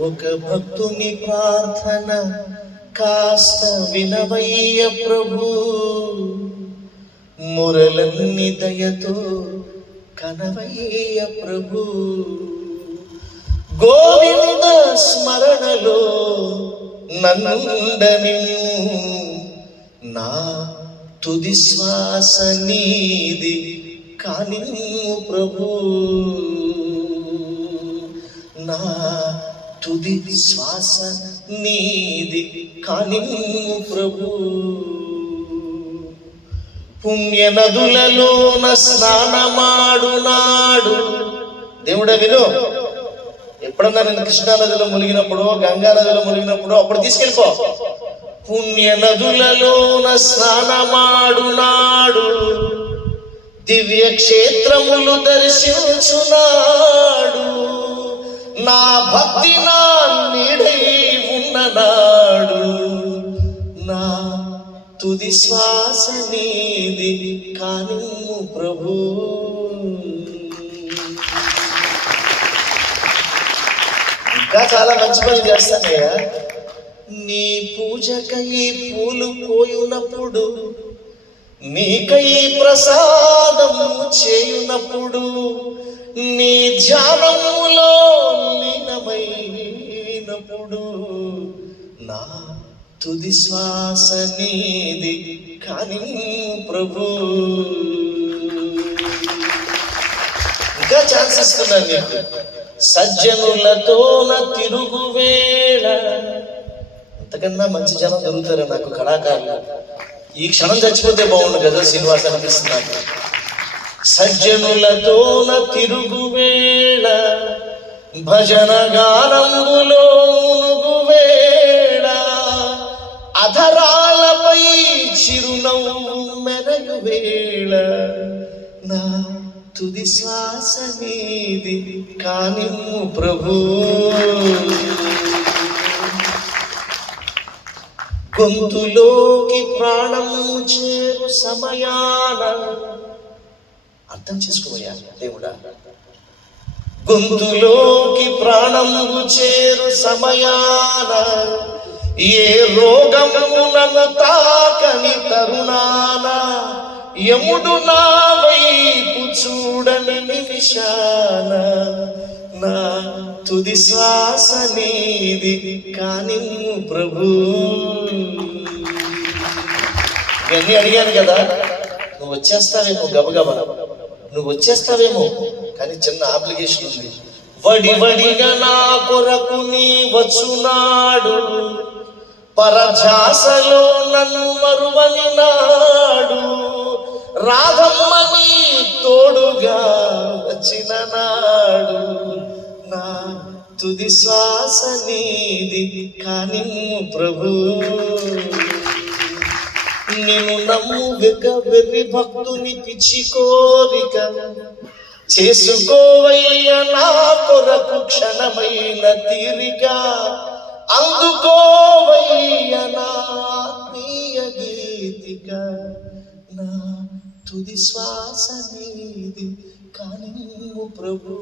ఒక భక్తుని ప్రార్థన కాస్త వినవయ్య ప్రభు. మురలన్ని దయతో కనవయ్య ప్రభు. గోవింద స్మరణలో నన్నుండని నా తుది శ్వాస నీది కాని ప్రభు. నా తుది శ్వాస నీది కాని ప్రభు. పుణ్య నదులలోన స్నానమాడు నాడు దేవుడ విను. ఎప్పుడన్నా నేను కృష్ణా నదిలో మునిగినప్పుడు గంగా నదిలో మునిగినప్పుడు అప్పుడు తీసుకెళ్ళిపో. పుణ్య నదులలోన స్నానమాడు నాడు దివ్య క్షేత్రములు దర్శించునాడు. నా భక్తి నా నీడై ఉన్ననాడు నా తుది శ్వాస నీది కాను ప్రభు. ఇంకా చాలా మంచి పని చేస్తానయ్యా. నీ పూజకై పూలు కోయునప్పుడు నీకై ప్రసాదము చేయునప్పుడు నీ ధ్యానములో లీనమైనప్పుడు నా తుది శ్వాస నీది కానీ ప్రభు. ఇంకా ఛాన్స్ ఇస్తున్నా నీకు సజ్జనులతో తిరుగు వేళ. అంతకన్నా మంచి జనం దొరుకుతారు నాకు కళాకారులు? ఈ క్షణం చచ్చిపోతే బాగుండు కదా శ్రీనివాస్ అనిపిస్తున్నాను సజ్జనులతో తిరుగు వేళ. భజన గానంబులో అధరాలపై చిరునవ్వు మెరగు వేళ. నా తుది శ్వాస నీది కానిమ్ము ప్రభు. గొంతులోకి ప్రాణము చేరు సమయాన. అర్థం చేసుకోవయ్యా దేవుడా. గొంతులోకి ప్రాణము చేరు సమయాన. ఏ రోగమునను తాకని తరుణాన యముడు నా వైపు చూడని నిమిషాన నా తుది శ్వాస నీది కాని ప్రభు. ఇవన్నీ అడిగాను కదా నువ్వు వచ్చేస్తావేమో గబగబ. నువ్వు వచ్చేస్తావేమో కానీ చిన్న అప్లికేషన్ ఉంది. వడి వడిగా నా కొరకు నీ వచ్చునాడు. పరధ్యాసలో నన్ను మరువని నాడు రాధమ్మ నీ తోడుగా వచ్చిన నాడు నా తుది శ్వాస నీది కానీ ప్రభు. నేను నమ్ముగక వెర్రి భక్తుని పిచ్చి కోరిక చేసుకోవయ్య నా కొరకు క్షణమైన తీరిక. తండ్రిగా నా తుది శ్వాస నీది కానిమ్ము ప్రభు